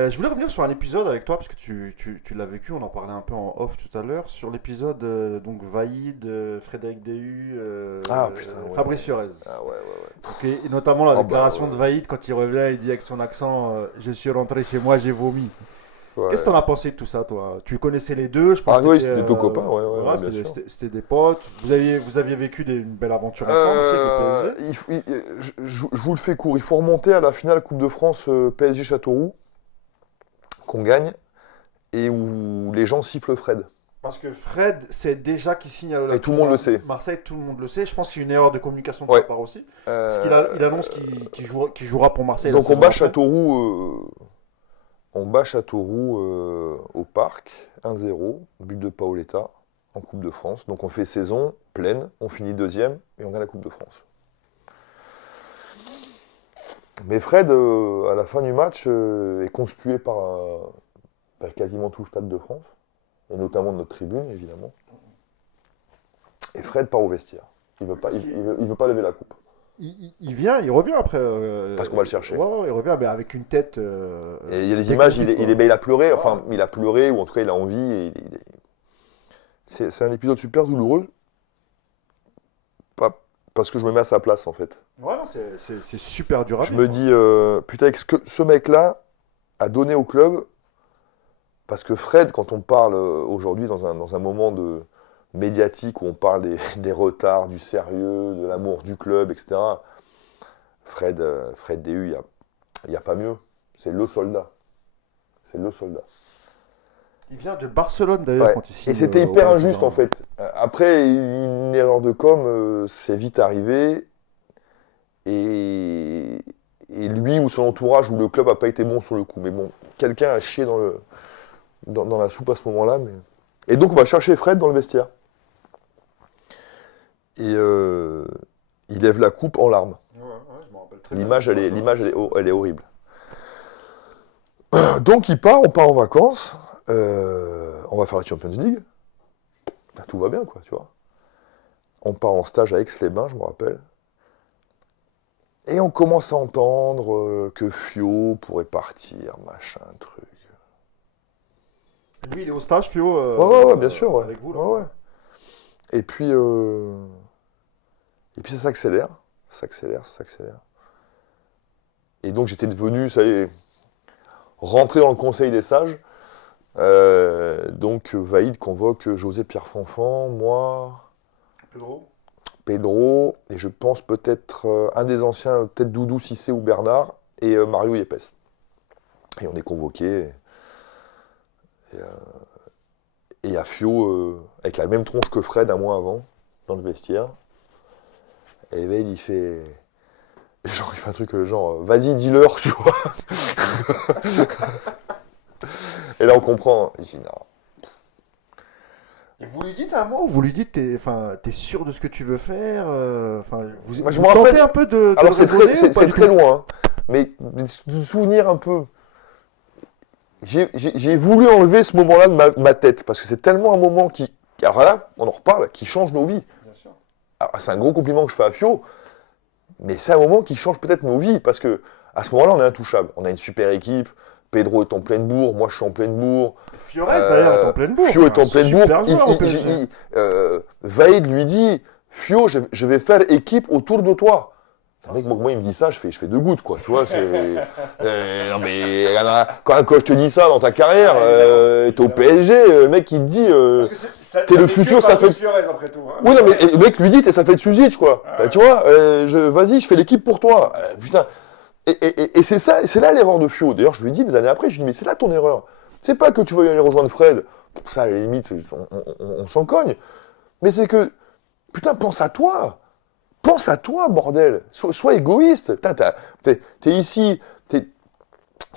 Je voulais revenir sur un épisode avec toi, parce que tu l'as vécu, on en parlait un peu en off tout à l'heure, sur l'épisode donc Vaïd, Frédéric Déhu, Ah putain, ouais. Fabrice Fiorez. Ah ouais. Donc, et notamment la Ah bah, déclaration ouais. de Vaïd quand il revient, il dit avec son accent Je suis rentré chez moi, j'ai vomi. Ouais. Qu'est-ce que t'en as pensé de tout ça, toi? Tu connaissais les deux, je pense Ah que oui, t'étais, c'était deux copains, ouais, voilà, bien sûr. c'était des potes. Vous aviez vécu une belle aventure ensemble aussi avec le PSG. Je vous le fais court. Il faut remonter à la finale Coupe de France PSG Châteauroux, qu'on gagne, et où les gens sifflent Fred. Parce que Fred sait déjà qu'il signe à Et tout le monde le sait. Marseille, tout le monde le sait. Je pense que c'est une erreur de communication de Ouais. sa part aussi. Parce qu'il annonce qu'il jouera pour Marseille. la Donc on saison bat après. Châteauroux, au parc, 1-0, but de Paoletta en Coupe de France. Donc on fait saison pleine, on finit deuxième et on gagne la Coupe de France. Mais Fred, à la fin du match, est conspué par quasiment tout le Stade de France, et notamment de notre tribune, évidemment. Et Fred part au vestiaire. Il veut pas lever la coupe. Il revient après. Parce qu'on va le chercher. Ouais, il revient mais avec une tête. Et il y a les images, déconfite, quoi. il a pleuré, enfin, il a pleuré, ou en tout cas, il a envie. C'est un épisode super douloureux. Pas parce que je me mets à sa place, en fait. Ouais, non, c'est super dur à Je vivre, me dis, putain, ce mec-là a donné au club, parce que Fred, quand on parle aujourd'hui dans un moment médiatique où on parle des retards, du sérieux, de l'amour du club, etc., Fred Déhu, il n'y a pas mieux. C'est le soldat. C'est le soldat. Il vient de Barcelone d'ailleurs Ouais. quand il signe. Et c'était au hyper Brésil, injuste hein. en fait. Après, une erreur de com, c'est vite arrivé. Et lui ou son entourage ou le club n'a pas été bon sur le coup. Mais bon, quelqu'un a chié dans la soupe à ce moment-là. Et donc on va chercher Fred dans le vestiaire. Et il lève la coupe en larmes. Ouais, je m'en rappelle très bien. L'image, elle est horrible. Donc on part en vacances. On va faire la Champions League. Ben, tout va bien, quoi, tu vois. On part en stage à Aix-les-Bains, je me rappelle. Et on commence à entendre que Fio pourrait partir, machin, truc. Lui, il est au stage, Fio. Ouais, bien sûr, ouais. Avec vous, là. Ouais. Et puis ça s'accélère. Et donc j'étais devenu, ça y est, rentré dans le conseil des sages. Donc Vaïd convoque José Pierre Fanfan, moi, Pedro, et je pense peut-être un des anciens, peut-être Doudou Cissé ou Bernard, et Mario Yepes. Et on est convoqué. Et à Fio, avec la même tronche que Fred un mois avant, dans le vestiaire. Et Vaïd, il fait un truc genre, vas-y, dis-leur, tu vois. Et là, on comprend. Il dit non. Et vous lui dites un mot, vous lui dites t'es sûr de ce que tu veux faire, vous Moi, je vous me rappelle- tentez un peu de Alors, le raisonner ou pas c'est du très tout? loin, hein. Mais de souvenir un peu. J'ai voulu enlever ce moment-là de ma tête, parce que c'est tellement un moment qui. Alors là, on en reparle, qui change nos vies. Bien sûr. Alors, c'est un gros compliment que je fais à Fio, mais c'est un moment qui change peut-être nos vies, parce que à ce moment-là, on est intouchable. On a une super équipe. Pedro est en pleine bourre, moi je suis en pleine bourre. Fiorez d'ailleurs est en pleine bourre. Fio est en pleine bourre. Super joueur au PSG. Vaïd lui dit, Fio, je vais faire équipe autour de toi. Le mec, moi, il me dit ça, je fais deux gouttes, quoi. Tu vois, c'est. Non, mais quand un coach te dit ça dans ta carrière, t'es au PSG, le mec, il te dit. T'es le futur, ça fait. Fiorez après tout. Hein. Oui, non, mais le mec lui dit, ça fait de Suzic, quoi. Tu vois, vas-y, je fais l'équipe pour toi. Putain. Et c'est ça, c'est là l'erreur de Fio. D'ailleurs, je lui ai dit des années après, je lui ai dit, mais c'est là ton erreur. C'est pas que tu veux aller rejoindre Fred. Pour ça, à la limite, on s'en cogne. Mais c'est que, putain, pense à toi. Pense à toi, bordel. Sois égoïste. T'es ici, t'es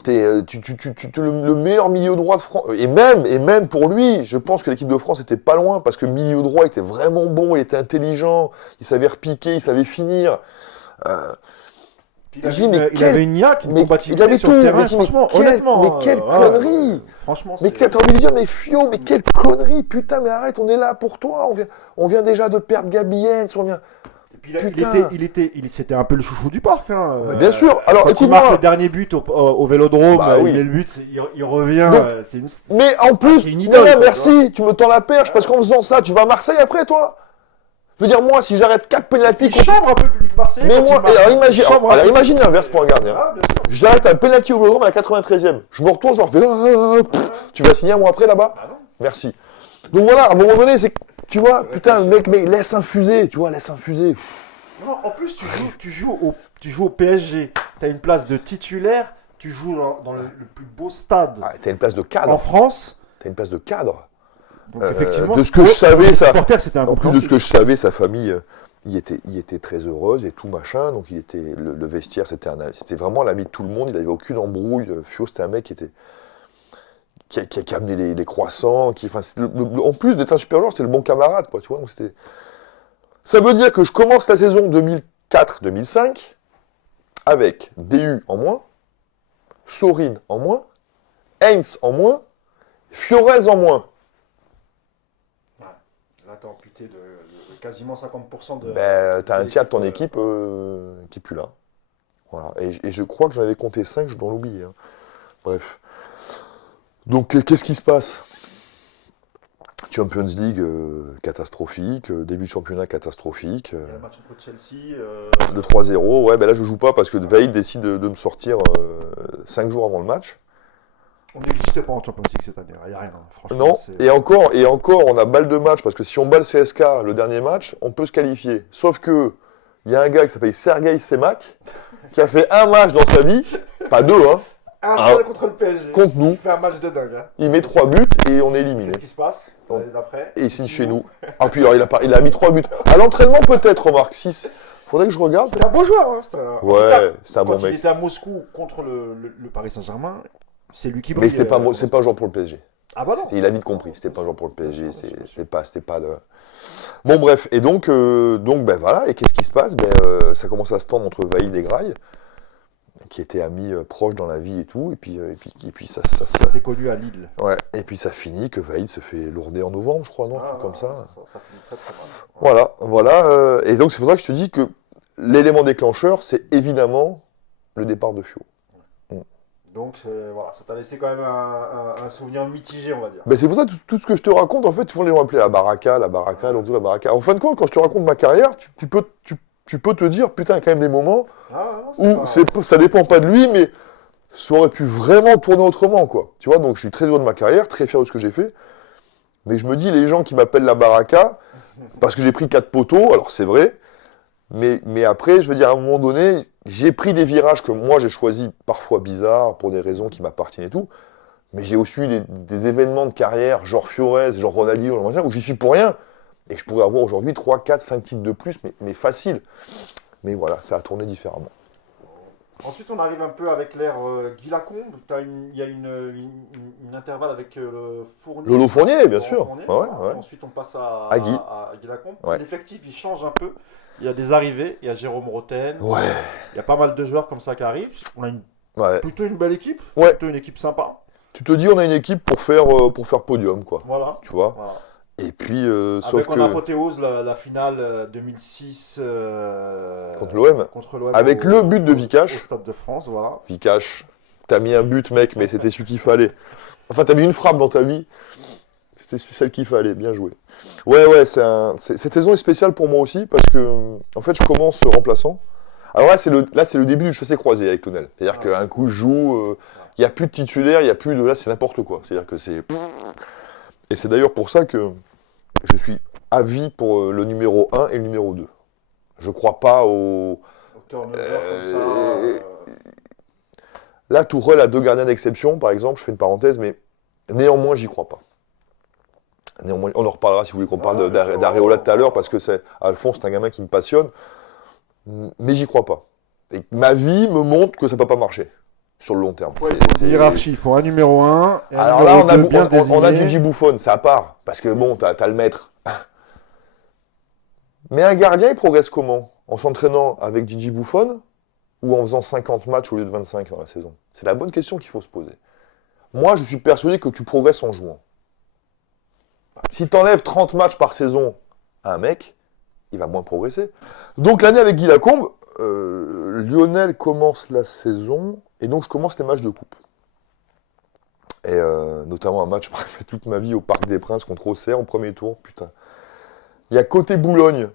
le meilleur milieu droit de France. Et même pour lui, je pense que l'équipe de France était pas loin, parce que le milieu droit était vraiment bon, il était intelligent, il savait repiquer, il savait finir. Il avait une niaque, une combativité il avait sur tout, le terrain, franchement, honnêtement. Mais quelle connerie! Franchement, Mais t'as envie de dire, mais Fio, mais quelle connerie! Putain, mais arrête, on est là pour toi, on vient déjà de perdre Gabi Hens, puis Putain. c'était un peu le chouchou du parc. Hein. Bah, bien sûr. Alors, quand il marque écoute-moi. le dernier but au Vélodrome, Bah oui. il met le but, il revient. Donc, C'est une... Mais en plus, c'est une idole, voilà, quoi, merci, tu me tends la perche, parce qu'en faisant ça, tu vas à Marseille après, toi. Je veux dire, moi, si j'arrête 4 pénaltys Il chambre un peu le public marseillais. Mais quand moi, il marque. et alors imagine, Il chambre un alors peu le imagine public l'inverse pour un gardien. Ah, bien sûr. J'arrête un penalty au Vélodrome à la 93e. Je me retourne, je leur fais tu vas signer un mois après là-bas. Ah non. Merci. Donc voilà, à un moment donné, c'est tu vois, Ouais, putain, le mec, mais laisse infuser, tu vois, laisse infuser. Non, en plus, tu joues au PSG. Tu as une place de titulaire. Tu joues dans le plus beau stade Ah, t'as une place de en cadre. France. T'as une place de cadre. Donc, effectivement, de ce que je savais, ça. supporter, c'était En plus de ce que incompréhensible. je savais, sa famille, il était très heureuse et tout machin. Donc il était le vestiaire, c'était vraiment l'ami de tout le monde. Il avait aucune embrouille. Fio, c'était un mec qui a amené les croissants. En plus d'être un super joueur, c'était le bon camarade, quoi. Tu vois. Donc c'était. Ça veut dire que je commence la saison 2004-2005 avec DU en moins, Sorin en moins, Heinz en moins, Fiorez en moins. Là, t'es amputé de quasiment 50% de. Ben, t'as un tiers de ton l'équipe, équipe qui est plus là. Voilà. Et je crois que j'en avais compté 5, je dois l'oublier. Hein. Bref. Donc, qu'est-ce qui se passe? Champions League catastrophique, début de championnat catastrophique. Il y a le match contre Chelsea. Le 3-0, ouais, ben là je joue pas parce que Veil décide de me sortir 5 jours avant le match. On n'existe pas en Champions League cette année, il n'y a rien. Franchement, Non, c'est- et encore, on a balle de match parce que si on bat le CSK le dernier match, on peut se qualifier. Sauf que il y a un gars qui s'appelle Sergei Semak qui a fait un match dans sa vie, pas deux, hein, Un Ah, seul contre le PSG. contre nous. Il fait un match de dingue. Hein. Il met 3 buts et on est éliminé. Qu'est-ce qui se passe Non. l'année d'après Et il signe chez nous. Ah puis alors il a mis 3 buts. À l'entraînement peut-être, remarque, 6. Faudrait que je regarde. C'était un beau joueur. Hein. C'était un- en tout cas, Ouais, c'est un quand bon il mec. était à Moscou contre le Paris Saint-Germain, c'est lui qui Mais brille. c'est pas un joueur pour le PSG. Ah bah non. Il a vite compris, c'était pas un joueur pour le PSG, Bien sûr, bien sûr. c'était pas le... Bon bref, et donc ben voilà, et qu'est-ce qui se passe? Ça commence à se tendre entre Vaïd et Graille, qui étaient amis proches dans la vie et tout, et puis ça, C'était connu à Lille. ouais, et puis ça finit que Vaïd se fait lourder en novembre, je crois, non? Un truc comme ça. Ça finit très très mal. Voilà, et donc c'est pour ça que je te dis que l'élément déclencheur, c'est évidemment le départ de Fio. Donc voilà, ça t'a laissé quand même un souvenir mitigé, on va dire. Ben c'est pour ça que tout ce que je te raconte, en fait, souvent les gens appelaient la baraka, l'autre la baraka. En fin de compte, quand je te raconte ma carrière, tu peux te dire, putain, il y a quand même des moments Non, où ça dépend pas de lui, mais ça aurait pu vraiment tourner autrement, quoi. Tu vois, donc je suis très heureux de ma carrière, très fier de ce que j'ai fait. Mais je me dis, les gens qui m'appellent la baraka, parce que j'ai pris 4 poteaux, alors c'est vrai, mais après, je veux dire, à un moment donné, j'ai pris des virages que moi j'ai choisis parfois bizarres, pour des raisons qui m'appartiennent et tout, mais j'ai aussi eu des événements de carrière, genre Fiorez, genre Ronaldinho, genre machin, où j'y suis pour rien, et que je pourrais avoir aujourd'hui 3, 4, 5 titres de plus, mais facile. Mais voilà, ça a tourné différemment. Ensuite, on arrive un peu avec l'ère Guy Lacombe. Il y a une intervalle avec le Fournier. Lolo Fournier, bien Laurent sûr. Fournier, Ouais, voilà. ouais. Ensuite, on passe à Guy. Guy Lacombe. Ouais. L'effectif, il change un peu. Il y a des arrivées. Il y a Jérôme Roten. Ouais. Il y a pas mal de joueurs comme ça qui arrivent. On a Ouais. plutôt une belle équipe. Ouais. Plutôt une équipe sympa. Tu te dis, on a une équipe pour faire podium, quoi. Voilà. Tu vois. Voilà. Et puis, sauf Avec en que apothéose la finale 2006 contre l'OM, contre l'OM avec le but de au Vikash. Stade de France, voilà. Vikash, t'as mis un but, mec, mais c'était celui qu'il fallait. Enfin, t'as mis une frappe dans ta vie. C'était celle qu'il fallait, bien joué. Ouais, cette saison est spéciale pour moi aussi, parce que, en fait, je commence remplaçant. Alors là, c'est le début du chassé-croisé avec Tonel. C'est-à-dire Ah. qu'un coup, je joue, il n'y a plus de titulaire, il n'y a plus de... Là, c'est n'importe quoi. C'est-à-dire que c'est... Et c'est d'ailleurs pour ça que je suis à vie pour le numéro 1 et le numéro 2. Je crois pas au... Au turnover comme ça. Là, Tourelle a 2 gardiens d'exception, par exemple, je fais une parenthèse, mais néanmoins, j'y crois pas. Néanmoins, on en reparlera si vous voulez qu'on parle bien sûr. d'Areola tout à l'heure, parce que Alphonse, c'est un gamin qui me passionne, mais j'y crois pas. Et ma vie me montre que ça peut pas marcher sur le long terme. Ouais, il faut une hiérarchie, il faut un numéro 1 et un Alors là, numéro 2 bien désigné. on a Gigi Buffon, ça part, parce que bon, t'as le maître. Mais un gardien, il progresse comment? En s'entraînant avec Gigi Buffon ou en faisant 50 matchs au lieu de 25 dans la saison? C'est la bonne question qu'il faut se poser. Moi, je suis persuadé que tu progresses en jouant. Si tu enlèves 30 matchs par saison à un mec, il va moins progresser. Donc l'année avec Guy Lacombe, Lionel commence la saison, et donc je commence les matchs de coupe. Et notamment un match, je me rappelle toute ma vie au Parc des Princes contre Auxerre au premier tour, putain. Il y a côté Boulogne,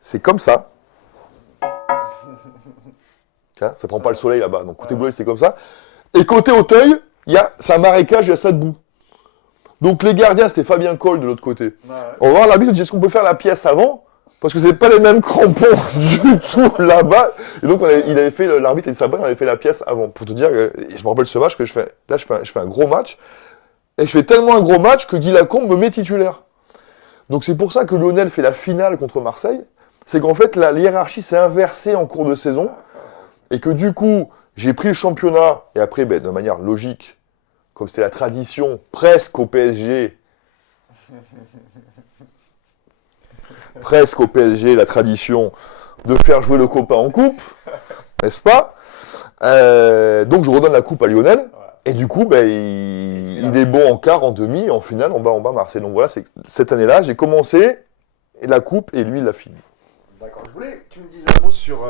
c'est comme ça. Hein, ça prend pas le soleil là-bas, donc côté Boulogne c'est comme ça. Et côté Auteuil, c'est un marécage, il y a ça debout. Donc les gardiens, c'était Fabien Coll de l'autre côté. Ouais. On va voir l'arbitre, on dit est-ce qu'on peut faire la pièce avant? Parce que c'est pas les mêmes crampons du tout là-bas. Et donc l'arbitre et Sabrin avait fait la pièce avant. Pour te dire, je me rappelle ce match que je fais un gros match. Et je fais tellement un gros match que Guy Lacombe me met titulaire. Donc c'est pour ça que Lionel fait la finale contre Marseille. C'est qu'en fait, la hiérarchie s'est inversée en cours de saison. Et que du coup, j'ai pris le championnat. Et après, de manière logique, comme c'était la tradition presque au PSG, la tradition de faire jouer le copain en coupe, n'est-ce pas? Donc je redonne la coupe à Lionel. Et du coup, il est bon en quart, en demi, et en finale, on bat Marseille. Donc voilà, cette année-là, j'ai commencé la coupe et lui, il l'a fini. D'accord. Je voulais que tu me dises un mot sur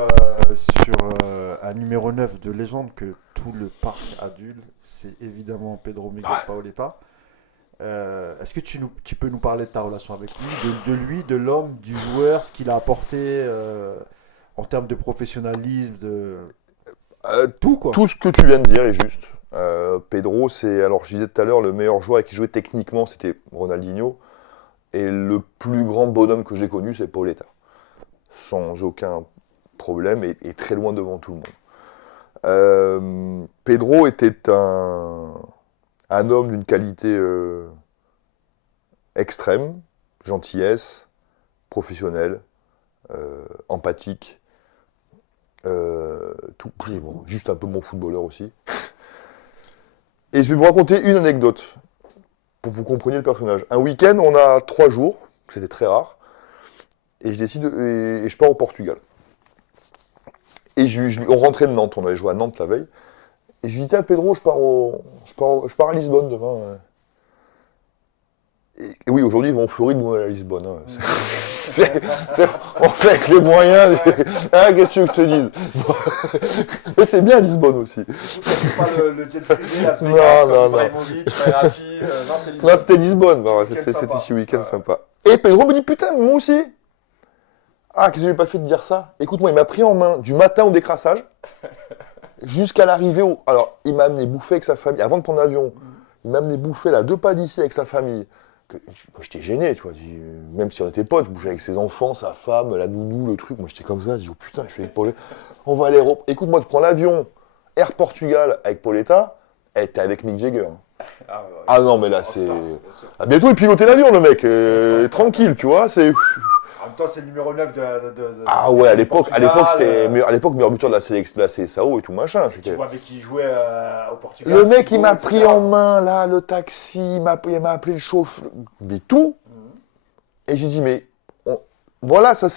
un numéro 9 de légende que tout le parc adule. C'est évidemment Pedro Miguel Paoletta. Est-ce que tu peux nous parler de ta relation avec lui, de l'homme, du joueur, ce qu'il a apporté en termes de professionnalisme, tout quoi. Tout ce que tu viens de dire est juste. Pedro, alors je disais tout à l'heure, le meilleur joueur avec qui jouait techniquement, c'était Ronaldinho. Et le plus grand bonhomme que j'ai connu, c'est Paoletta. Sans aucun problème et très loin devant tout le monde. Pedro était un homme d'une qualité extrême, gentillesse, professionnel, empathique, tout, bon, juste un peu bon footballeur aussi. Et je vais vous raconter une anecdote pour que vous compreniez le personnage. Un week-end, on a 3 jours, c'était très rare, et je pars au Portugal. Et on rentrait de Nantes, on avait joué à Nantes la veille. Et je lui dis, tiens Pedro, je pars à Lisbonne demain. Et oui, aujourd'hui, ils vont en Floride, moi à Lisbonne. Hein. On fait avec les moyens. Qu'est-ce que je te dise? Mais c'est bien Lisbonne aussi. C'est pas le jet privé à Vegas, non. Ibrahimovic, Verratti. Non, c'est Lisbonne. Non, c'était Lisbonne. C'était ce week-end sympa. Et Pedro me dit, putain, moi aussi. Ah, qu'est-ce que j'ai pas fait de dire ça? Écoute-moi, il m'a pris en main du matin au décrassage jusqu'à l'arrivée au... Alors, il m'a amené bouffer avec sa famille. Avant de prendre l'avion, il m'a amené bouffer là 2 pas d'ici avec sa famille. Moi, j'étais gêné, tu vois. Même si on était potes, je bougeais avec ses enfants, sa femme, la nounou, le truc. Moi, j'étais comme ça. Je dis, oh putain, je suis avec Paoletta. On va aller... Écoute-moi, tu prends l'avion Air Portugal avec Paoletta, et t'es avec Mick Jagger. Ah non, mais là, c'est... Ah, bientôt, il pilotait l'avion, le mec. Tranquille, tu vois. C'est... En même temps, c'est le numéro 9 de Ah ouais, à l'époque, meilleur buteur de la sélection, la CSAO et tout machin. Tu vois avec qui il jouait au Portugal. Le mec, il m'a pris en main, là, le taxi, il m'a appelé le chauffeur, mais tout. Et j'ai dit, mais voilà, ça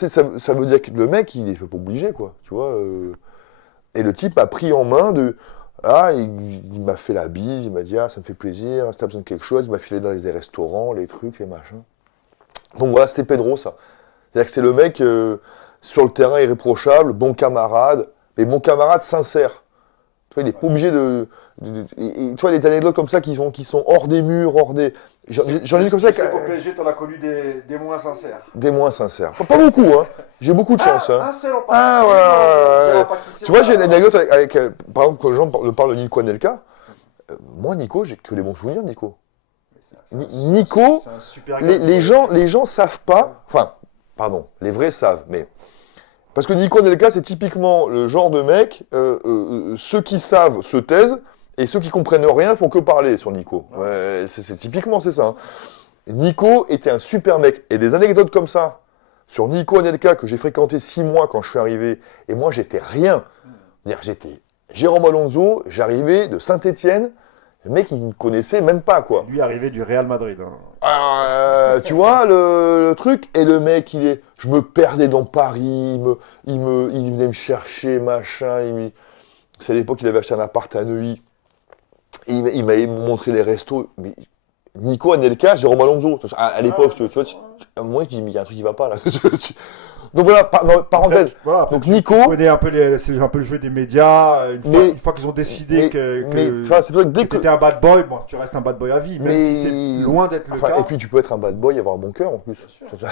veut dire que le mec, il est pas obligé, quoi, tu vois. Et le type m'a pris en main il m'a fait la bise, il m'a dit, ça me fait plaisir, si t'as besoin de quelque chose, il m'a filé dans les restaurants, les trucs, les machins. Donc voilà, c'était Pedro, ça. C'est-à-dire que c'est le mec sur le terrain irréprochable, bon camarade, mais bon camarade sincère. Tu vois, il n'est pas obligé tu vois, les anecdotes comme ça qui sont hors des murs, hors des... J'en ai vu comme ça... Au PSG, t'en as connu des moins sincères. Des moins sincères. Pas beaucoup, hein. J'ai beaucoup de chance. Hein. Un seul en ouais. Tu vois, j'ai une anecdote avec par exemple, quand les gens parlent de Nico Anelka, moi, Nico, j'ai que des bons souvenirs, Nico. Nico, les gens savent pas, enfin, pardon, les vrais savent, mais parce que Nico Anelka, c'est typiquement le genre de mec, ceux qui savent se taisent et ceux qui comprennent rien font que parler sur Nico. Ouais, typiquement c'est ça. Hein. Nico était un super mec et des anecdotes comme ça sur Nico Anelka que j'ai fréquenté 6 mois quand je suis arrivé et moi j'étais rien. C'est-à-dire j'étais Jérôme Alonso, j'arrivais de Saint-Étienne. Le mec, il ne connaissait même pas, quoi. Lui arrivé du Real Madrid. Hein. Tu vois, le truc. Et le mec, je me perdais dans Paris. Il venait me chercher, machin. C'est à l'époque, il avait acheté un appart à Neuilly. Et il m'avait montré les restos. Mais Nico Anelka, Jérôme Alonso. À l'époque, tu vois, À un moment, il y a un truc qui va pas là. Donc voilà, non, parenthèse. Voilà, Donc Nico. tu connais un peu c'est un peu le jeu des médias. Une fois qu'ils ont décidé que c'est vrai que dès tu étais un bad boy, bon, tu restes un bad boy à vie, même si c'est loin d'être le cas. Et puis tu peux être un bad boy et avoir un bon cœur en plus.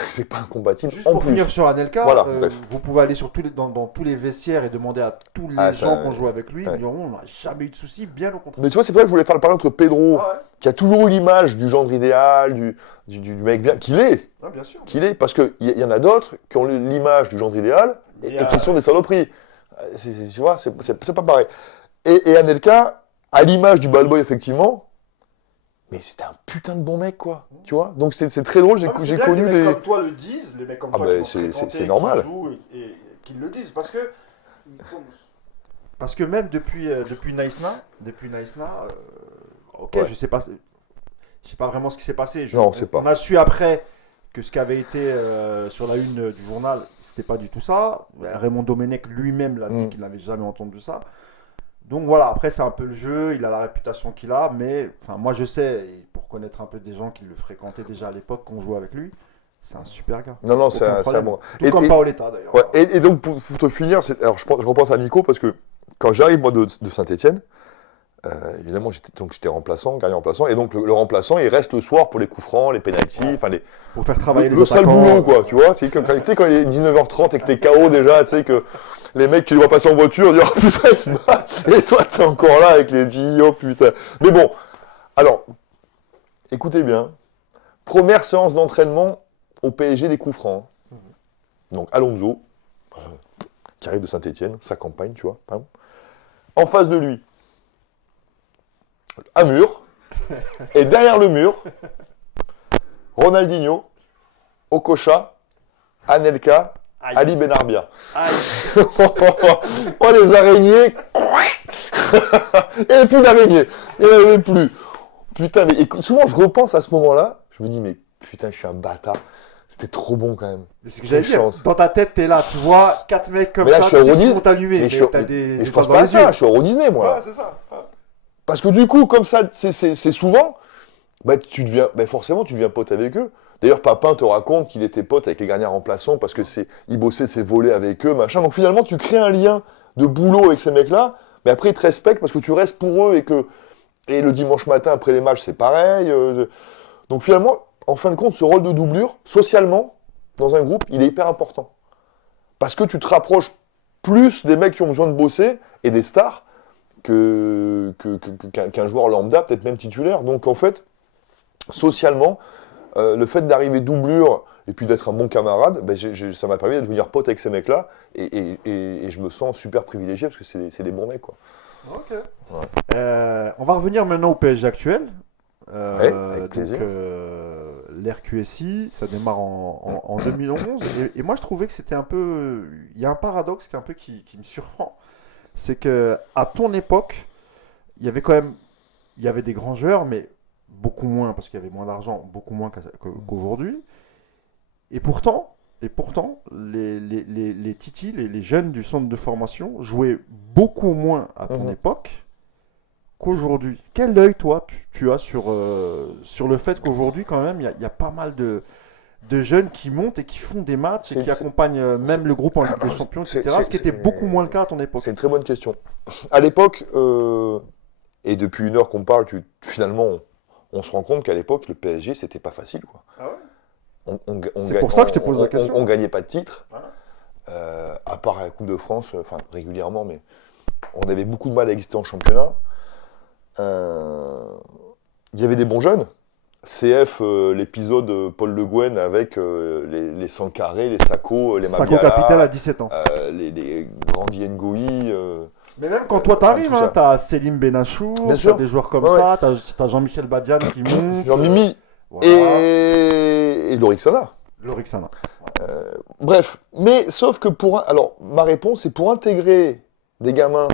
C'est pas incompatible. Juste pour finir sur Anelka, voilà, vous pouvez aller dans tous les vestiaires et demander à tous les gens qui ont joué avec lui. Ils diront on n'a jamais eu de soucis, bien au contraire. Mais tu vois, c'est pour ça que je voulais faire le parallèle entre Pedro, qui a toujours eu l'image du gendre idéal, du mec bien, qu'il est. Ah, bien sûr. Qu'il est, parce qu'il y en a d'autres qui ont l'image du gendre idéal et qui sont des saloperies. Tu vois, c'est pas pareil. Et Anelka, à l'image du bad boy, effectivement, mais c'était un putain de bon mec, quoi. Tu vois, donc c'est très drôle, j'ai connu les mecs comme toi le disent, les mecs comme toi c'est normal. Qui jouent et qu'ils le disent, parce que même depuis Naïsna, ok, je sais pas vraiment ce qui s'est passé. On a su après que ce qui avait été sur la une du journal, c'était pas du tout ça. Raymond Domenech lui-même l'a dit qu'il n'avait jamais entendu ça. Donc voilà, après c'est un peu le jeu, il a la réputation qu'il a, mais moi je sais, et pour connaître un peu des gens qui le fréquentaient déjà à l'époque, qu'on jouait avec lui, c'est un super gars. Non, c'est un bon. Tout comme Paoletta d'ailleurs. Ouais, et donc pour te finir, alors je repense à Nico parce que quand j'arrive moi de Saint-Etienne, évidemment j'étais remplaçant, gardien remplaçant, et donc le remplaçant il reste le soir pour les coups francs, les pénaltys, pour faire travailler les attaquants. Le sale boulot quoi, tu vois, tu sais quand il est 19h30 et que t'es KO déjà, tu sais que les mecs qui le voient passer en voiture disent oh putain il se bat, et toi t'es encore là avec les filles, oh putain. Mais bon, alors, écoutez bien, première séance d'entraînement au PSG des coups francs. Donc Alonso, qui arrive de Saint-Etienne, sa campagne, tu vois. Hein. En face de lui, un mur, et derrière le mur, Ronaldinho, Okocha, Anelka, Ali Benarbia. Oh les araignées. Il n'y avait plus d'araignées. Il n'y en avait plus. Putain, mais souvent je repense à ce moment-là, je me dis mais putain je suis un bâtard. C'était trop bon quand même. C'est ce que j'allais dire. Dans ta tête, t'es là, tu vois 4 mecs comme ça qui vont t'allumer. Mais je pense pas à ça, je suis Euro Disney moi. Ouais, c'est ça. Parce que du coup, comme ça, c'est souvent, forcément tu deviens pote avec eux. D'ailleurs, Papin te raconte qu'il était pote avec les gardiens remplaçants parce que il bossait ses volets avec eux, machin. Donc finalement, tu crées un lien de boulot avec ces mecs-là, mais après ils te respectent parce que tu restes pour eux et le dimanche matin après les matchs, c'est pareil. Donc finalement, en fin de compte, ce rôle de doublure, socialement, dans un groupe, il est hyper important. Parce que tu te rapproches plus des mecs qui ont besoin de bosser et des stars qu'un joueur lambda, peut-être même titulaire. Donc en fait, socialement, le fait d'arriver doublure et puis d'être un bon camarade, ça m'a permis de devenir pote avec ces mecs-là et je me sens super privilégié parce que c'est des bons mecs, quoi. Ok. Ouais. On va revenir maintenant au PSG actuel. Avec plaisir. Donc, l'RQSI, ça démarre en 2011. Et moi, je trouvais que c'était un peu... Il y a un paradoxe qui me surprend. C'est qu'à ton époque, il y avait des grands joueurs, mais beaucoup moins, parce qu'il y avait moins d'argent, beaucoup moins qu'aujourd'hui. Et pourtant, les titis, les jeunes du centre de formation, jouaient beaucoup moins à ton époque qu'aujourd'hui. Quel œil, toi, tu as sur le fait qu'aujourd'hui, quand même, il y a pas mal de jeunes qui montent et qui font des matchs et qui accompagnent même le groupe en Ligue des Champions, etc. Ce qui était beaucoup moins le cas à ton époque. C'est une très bonne question. À l'époque, et depuis une heure qu'on parle, finalement, on se rend compte qu'à l'époque, le PSG, c'était pas facile, quoi. Ah ouais. C'est pour ça que je te pose la question. On gagnait pas de titre, à part à la Coupe de France, régulièrement, mais on avait beaucoup de mal à exister en championnat. Il y avait des bons jeunes. CF, l'épisode Paul Le Guen avec les Sankaré, les Sako, les Mabiala. Sako Capital à 17 ans. Les grands Ndiaye. Mais même quand toi t'arrives, t'as Selim Benachou, t'as des joueurs comme ça, t'as Jean-Michel Badian qui monte. Jean-Mimi et Lorixana. Lorixana. Bref, mais sauf que alors ma réponse c'est pour intégrer des gamins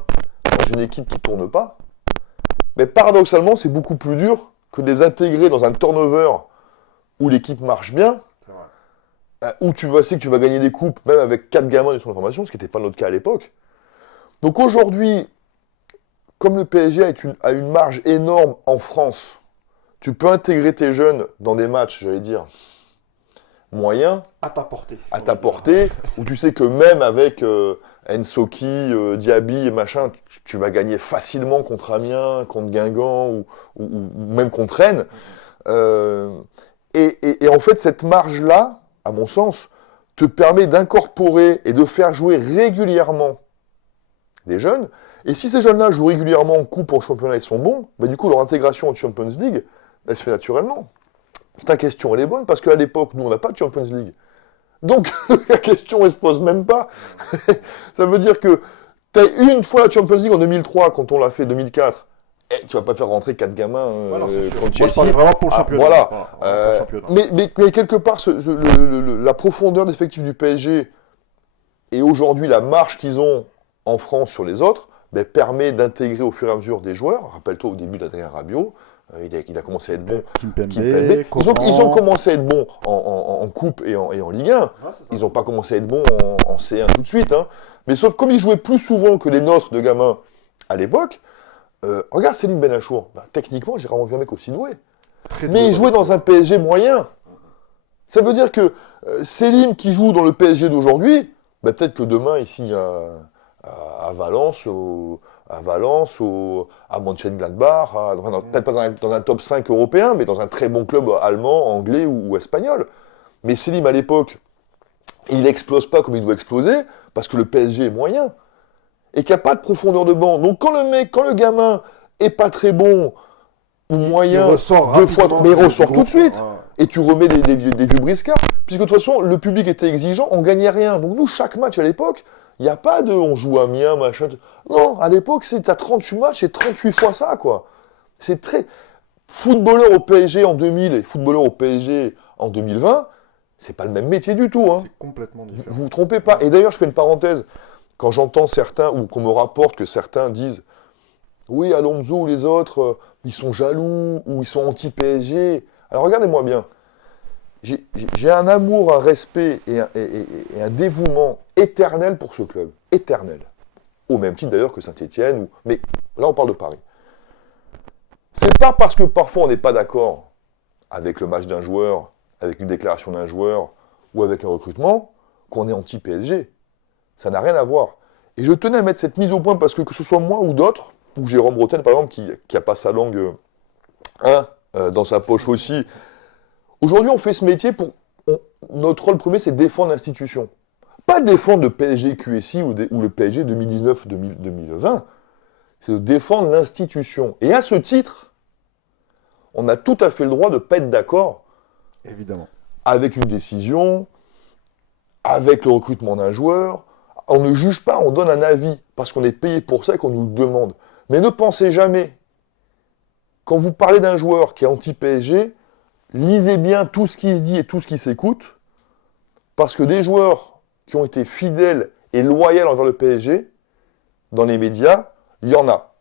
dans une équipe qui tourne pas. Mais paradoxalement, c'est beaucoup plus dur que de les intégrer dans un turnover où l'équipe marche bien, où tu sais que tu vas gagner des coupes, même avec 4 gamins du centre de formation, ce qui n'était pas notre cas à l'époque. Donc aujourd'hui, comme le PSG a une marge énorme en France, tu peux intégrer tes jeunes dans des matchs, j'allais dire, moyen À ta portée. à ta portée, où tu sais que même avec Ensoki, Diaby et machin, tu vas gagner facilement contre Amiens, contre Guingamp ou même contre Rennes. Et en fait, cette marge-là, à mon sens, te permet d'incorporer et de faire jouer régulièrement des jeunes. Et si ces jeunes-là jouent régulièrement en coupe, en championnat, ils sont bons, bah du coup, leur intégration en Champions League, elle se fait naturellement. Ta question, elle est bonne, parce qu'à l'époque, nous, on n'a pas de Champions League. Donc, la question, elle se pose même pas. Ça veut dire que tu as une fois la Champions League en 2003, quand on l'a fait 2004, et tu vas pas faire rentrer 4 gamins Voilà, c'est sûr. contre Moi, je Chelsea. parlais vraiment pour le championnat. Voilà. Pour le championnat. Mais quelque part, la profondeur d'effectif du PSG et aujourd'hui la marche qu'ils ont en France sur les autres ben, permet d'intégrer au fur et à mesure des joueurs. Rappelle-toi au début d'Adrien Rabiot, il a commencé à être bon. Kimpembe, Ils ont commencé à être bons en Coupe et en Ligue 1. Ouais, c'est ça. Ils n'ont pas commencé à être bons en C1 tout de suite. Hein. Mais sauf comme ils jouaient plus souvent que les nôtres de gamins à l'époque, regarde Céline Benachour. Ben, techniquement, j'ai vraiment vu un mec aussi doué. Mais il jouait dans un PSG moyen. Ça veut dire que Céline qui joue dans le PSG d'aujourd'hui, ben, peut-être que demain, ici à Valence, à Mönchengladbach, peut-être pas dans un top 5 européen, mais dans un très bon club allemand, anglais ou espagnol. Mais Selim, à l'époque, il n'explose pas comme il doit exploser, parce que le PSG est moyen, et qu'il n'y a pas de profondeur de banc. Donc quand le gamin est pas très bon, ou moyen, il ressort deux fois, mais il ressort du tout de suite. groupe. Et tu remets des vieux briscards. Puisque de toute façon, le public était exigeant, on gagnait rien. Donc nous, chaque match à l'époque, il n'y a pas de on joue à Amiens, machin. Non, à l'époque, t'as 38 matchs et 38 fois ça, quoi. C'est très. Footballeur au PSG en 2000 et footballeur au PSG en 2020, c'est pas le même métier du tout. Hein. C'est complètement différent. Vous vous trompez pas. Et d'ailleurs, je fais une parenthèse. Quand j'entends certains, ou qu'on me rapporte que certains disent oui, Alonso ou les autres, ils sont jaloux, ou ils sont anti-PSG. Alors regardez-moi bien. J'ai un amour, un respect et un dévouement éternel pour ce club. Éternel. Au même titre d'ailleurs que Saint-Etienne. Mais là, on parle de Paris. C'est pas parce que parfois on n'est pas d'accord avec le match d'un joueur, avec une déclaration d'un joueur ou avec un recrutement qu'on est anti-PSG. Ça n'a rien à voir. Et je tenais à mettre cette mise au point parce que ce soit moi ou d'autres, ou Jérôme Bretagne par exemple qui a pas sa langue dans sa poche aussi. Aujourd'hui, on fait ce métier pour... notre rôle premier, c'est défendre l'institution. Pas défendre le PSG QSI ou le PSG 2019-2020. C'est de défendre l'institution. Et à ce titre, on a tout à fait le droit de ne pas être d'accord. Évidemment. Avec une décision, avec le recrutement d'un joueur. On ne juge pas, on donne un avis. Parce qu'on est payé pour ça et qu'on nous le demande. Mais ne pensez jamais, quand vous parlez d'un joueur qui est anti-PSG, lisez bien tout ce qui se dit et tout ce qui s'écoute, parce que des joueurs qui ont été fidèles et loyaux envers le PSG, dans les médias, il y en a.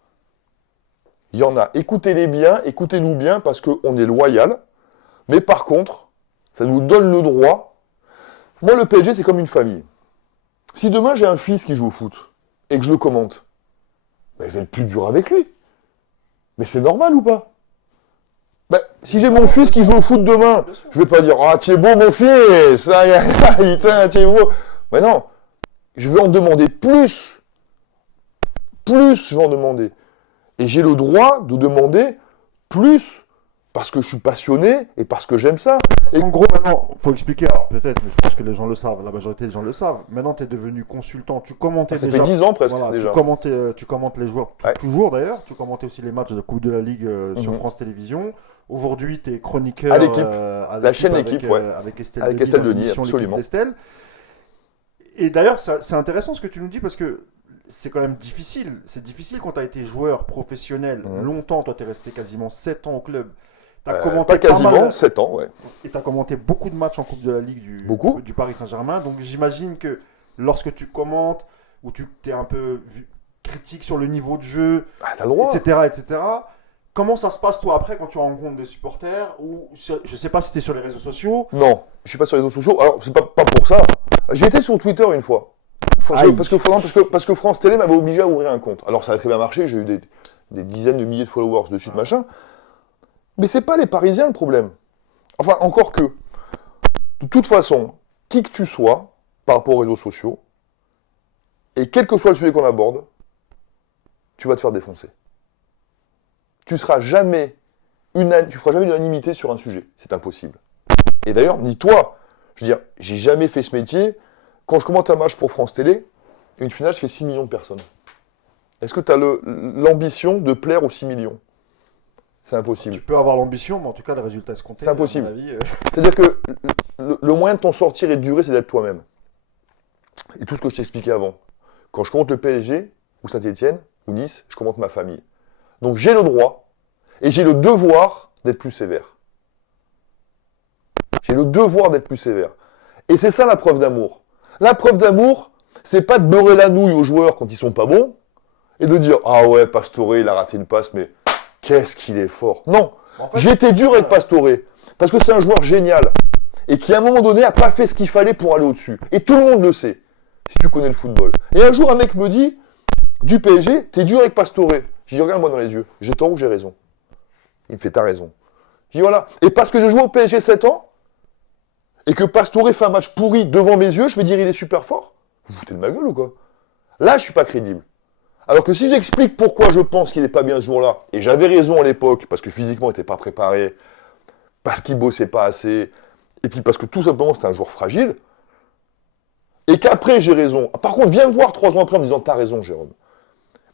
Il y en a. Écoutez-les bien, écoutez-nous bien, parce qu'on est loyal, mais par contre, ça nous donne le droit. Moi, le PSG, c'est comme une famille. Si demain, j'ai un fils qui joue au foot, et que je le commente, ben, je vais être plus dur avec lui. Mais c'est normal ou pas ? Ben, si j'ai mon fils qui joue au foot demain, je vais pas dire « Ah, tu es beau mon fils, tu es beau ». Mais non, je vais en demander plus. Plus, je vais en demander. Et j'ai le droit de demander plus, parce que je suis passionné et parce que j'aime ça. En gros, maintenant, il faut expliquer, alors peut-être, mais je pense que les gens le savent, la majorité des gens le savent. Maintenant, tu es devenu consultant, tu commentais Ça déjà. fait 10 ans presque Voilà, déjà. Tu commentes les joueurs, Ouais. toujours d'ailleurs. Tu commentais aussi les matchs de Coupe de la Ligue sur Mhm. France Télévisions. Aujourd'hui, tu es chroniqueur À l'équipe. à La chaîne avec, L'équipe, ouais. avec Estelle Avec Denis, Estelle dans Denis, l'émission L'équipe absolument. d'Estelle. Et d'ailleurs, c'est intéressant ce que tu nous dis parce que c'est quand même difficile. C'est difficile quand tu as été joueur professionnel longtemps. Toi, tu es resté quasiment 7 ans au club. Tu as commenté Pas quasiment, mal, 7 ans, ouais. et tu as commenté beaucoup de matchs en Coupe de la Ligue du Paris Saint-Germain. Donc j'imagine que lorsque tu commentes, ou tu es un peu critique sur le niveau de jeu, Ah, t'as le droit. etc., comment ça se passe toi après quand tu rencontres des supporters ou je sais pas si tu es sur les réseaux sociaux. Non, je suis pas sur les réseaux sociaux. Alors, c'est pas pour ça. J'ai été sur Twitter une fois. Aïe. Parce que France Télé m'avait obligé à ouvrir un compte. Alors, ça a très bien marché. J'ai eu des dizaines de milliers de followers dessus, machin. Mais c'est pas les Parisiens le problème. Enfin, encore que. De toute façon, qui que tu sois par rapport aux réseaux sociaux, et quel que soit le sujet qu'on aborde, tu vas te faire défoncer. Tu feras jamais l'unanimité sur un sujet. C'est impossible. Et d'ailleurs, ni toi. Je veux dire, j'ai jamais fait ce métier. Quand je commente un match pour France Télé, une finale, je fais 6 millions de personnes. Est-ce que tu as l'ambition de plaire aux 6 millions? C'est impossible. Tu peux avoir l'ambition, mais en tout cas, le résultat est compté. C'est impossible. À mon avis, C'est-à-dire que le moyen de t'en sortir et de durer, c'est d'être toi-même. Et tout ce que je t'expliquais avant. Quand je commente le PSG, ou Saint-Etienne, ou Nice, je commente ma famille. Donc j'ai le droit, et j'ai le devoir d'être plus sévère. J'ai le devoir d'être plus sévère. Et c'est ça la preuve d'amour. La preuve d'amour, c'est pas de beurrer la nouille aux joueurs quand ils sont pas bons, et de dire « Ah ouais, Pastore, il a raté une passe, mais qu'est-ce qu'il est fort !» Non, en fait, j'ai été dur avec Pastore, parce que c'est un joueur génial, et qui à un moment donné a pas fait ce qu'il fallait pour aller au-dessus. Et tout le monde le sait, si tu connais le football. Et un jour, un mec me dit « Du PSG, t'es dur avec Pastore. » Je dis « Regarde-moi dans les yeux, j'ai tort ou j'ai raison ?» Il me fait « T'as raison. » Je dis « Voilà. Et parce que j'ai joué au PSG 7 ans, et que Pastore fait un match pourri devant mes yeux, je vais dire il est super fort. Vous foutez de ma gueule ou quoi? Là, je suis pas crédible. Alors que si j'explique pourquoi je pense qu'il n'est pas bien ce jour-là, et j'avais raison à l'époque, parce que physiquement il n'était pas préparé, parce qu'il bossait pas assez, et puis parce que tout simplement c'était un joueur fragile, et qu'après j'ai raison. Par contre, viens me voir 3 ans après en me disant t'as raison, Jérôme.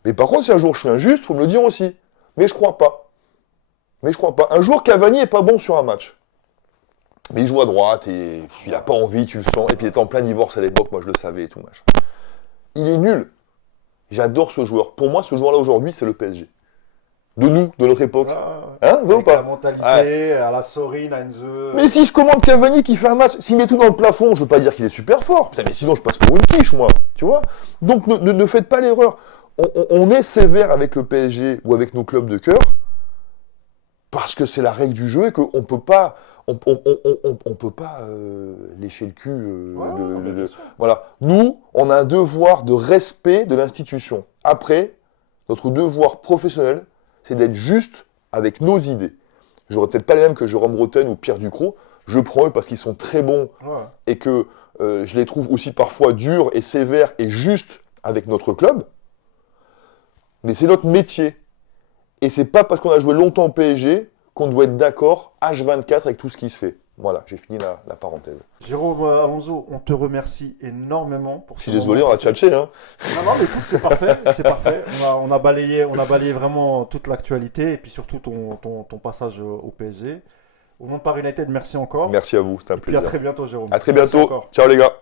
Mais par contre, si un jour je suis injuste, faut me le dire aussi. Mais je crois pas. Un jour, Cavani est pas bon sur un match. Mais il joue à droite et il a pas envie, tu le sens. Et puis il était en plein divorce à l'époque, moi je le savais et tout machin. Il est nul. J'adore ce joueur. Pour moi, ce joueur-là aujourd'hui, c'est le PSG. De nous, de notre époque. Hein, va ou pas? La mentalité, à la Sorine, à Enzo. Mais si je commande Cavani qui fait un match, s'il met tout dans le plafond, je veux pas dire qu'il est super fort. Putain, mais sinon je passe pour une quiche, moi. Tu vois? Donc ne faites pas l'erreur. On est sévère avec le PSG ou avec nos clubs de cœur parce que c'est la règle du jeu et qu'on peut pas. On peut pas lécher le cul. Voilà. Nous, on a un devoir de respect de l'institution. Après, notre devoir professionnel, c'est d'être juste avec nos idées. J'aurais peut-être pas les mêmes que Jérôme Roten ou Pierre Ducrot. Je prends eux parce qu'ils sont très bons et que je les trouve aussi parfois durs et sévères et justes avec notre club. Mais c'est notre métier. Et c'est pas parce qu'on a joué longtemps au PSG qu'on doit être d'accord H24 avec tout ce qui se fait. Voilà, j'ai fini la parenthèse. Jérôme Alonso, on te remercie énormément pour Je suis désolé, on a tchatché. Hein. Non, mais écoute, c'est parfait, c'est parfait. On a balayé vraiment toute l'actualité et puis surtout ton passage au PSG. Au nom de Paris United, merci encore. Merci à vous, c'était un et puis plaisir. à très bientôt, Jérôme. À très Merci bientôt. encore. Ciao les gars.